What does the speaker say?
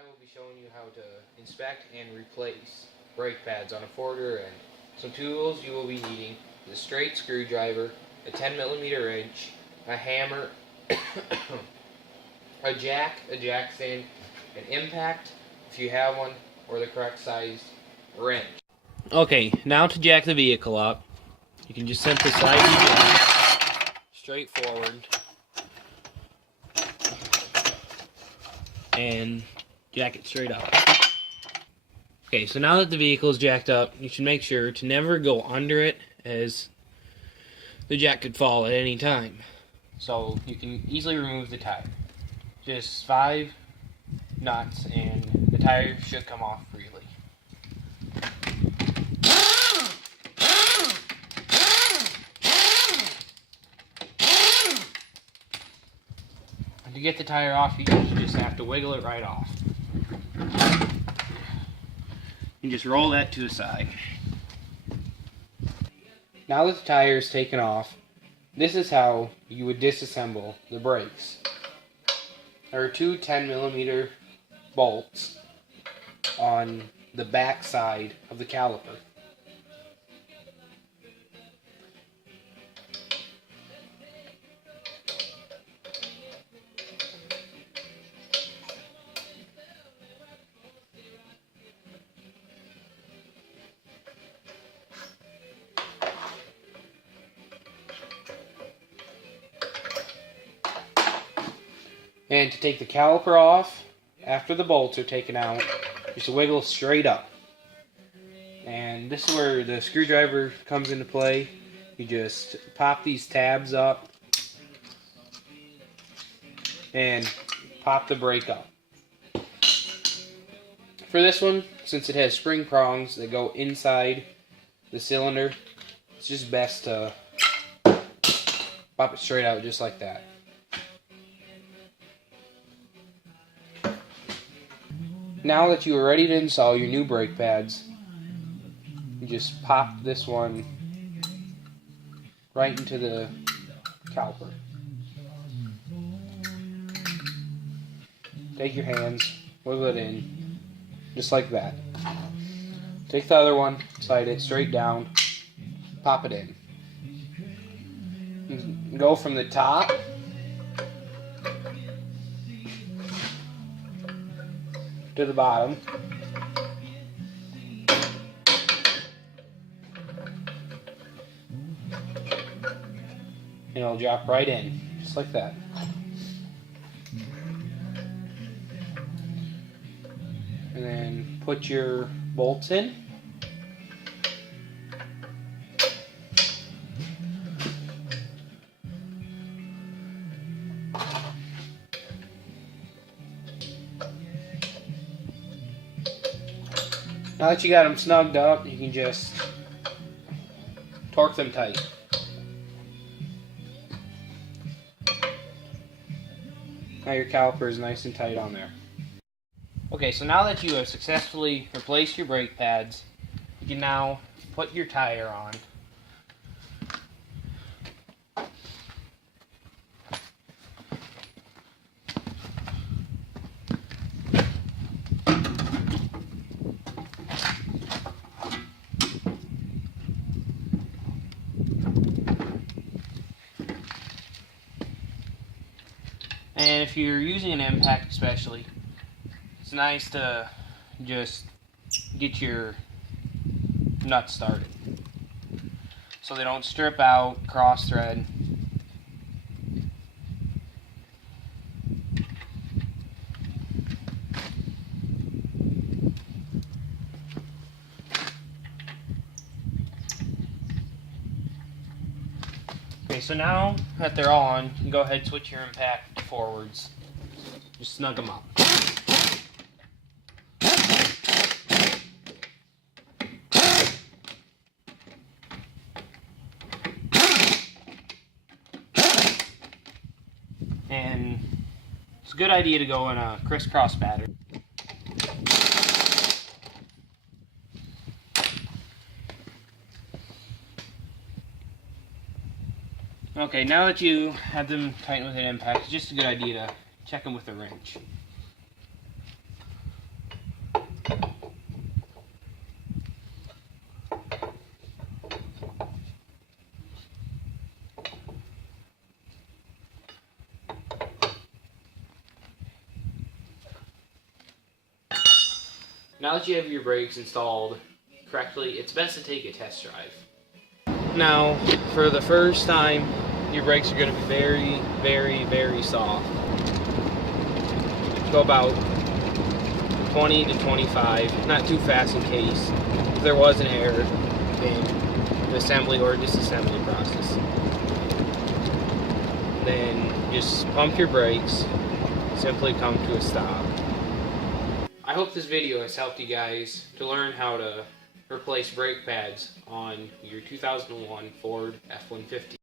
I will be showing you how to inspect and replace brake pads on a Ford or N. Some tools you will be needing: the straight screwdriver, a 10mm wrench, a hammer, a jack stand, an impact if you have one, or the correct size wrench. Okay, now to jack the vehicle up, you can just simply slide the jack straight forward and jack it straight up. Okay, so now that the vehicle is jacked up, you should make sure to never go under it, as the jack could fall at any time. So you can easily remove the tire. Just 5 nuts and the tire should come off freely. To get the tire off, you just have to wiggle it right off. You just roll that to the side. Now that the tire is taken off, this is how you would disassemble the brakes. There are two 10mm bolts on the back side of the caliper. And to take the caliper off, after the bolts are taken out, just wiggle straight up. And this is where the screwdriver comes into play. You just pop these tabs up and pop the brake up. For this one, since it has spring prongs that go inside the cylinder, it's just best to pop it straight out just like that. Now that you are ready to install your new brake pads, you just pop this one right into the caliper. Take your hands, wiggle it in, just like that. Take the other one, slide it straight down, pop it in. You go from the top to the bottom. And it'll drop right in, just like that. And then put your bolts in. Now that you got them snugged up, you can just torque them tight. Now your caliper is nice and tight on there. Okay, so now that you have successfully replaced your brake pads, you can now put your tire on. And if you're using an impact especially, it's nice to just get your nuts started so they don't strip out, cross thread. Okay, so now that they're on, you can go ahead and switch your impact to forwards. Just snug them up. And it's a good idea to go in a crisscross pattern. Okay, now that you have them tightened with an impact, it's just a good idea to check them with a wrench. Now that you have your brakes installed correctly, it's best to take a test drive. Now, for the first time, your brakes are going to be very, very, very soft. Go about 20 to 25, not too fast in case there was an error in the assembly or disassembly process. Then just pump your brakes, simply come to a stop. I hope this video has helped you guys to learn how to replace brake pads on your 2001 Ford F-150.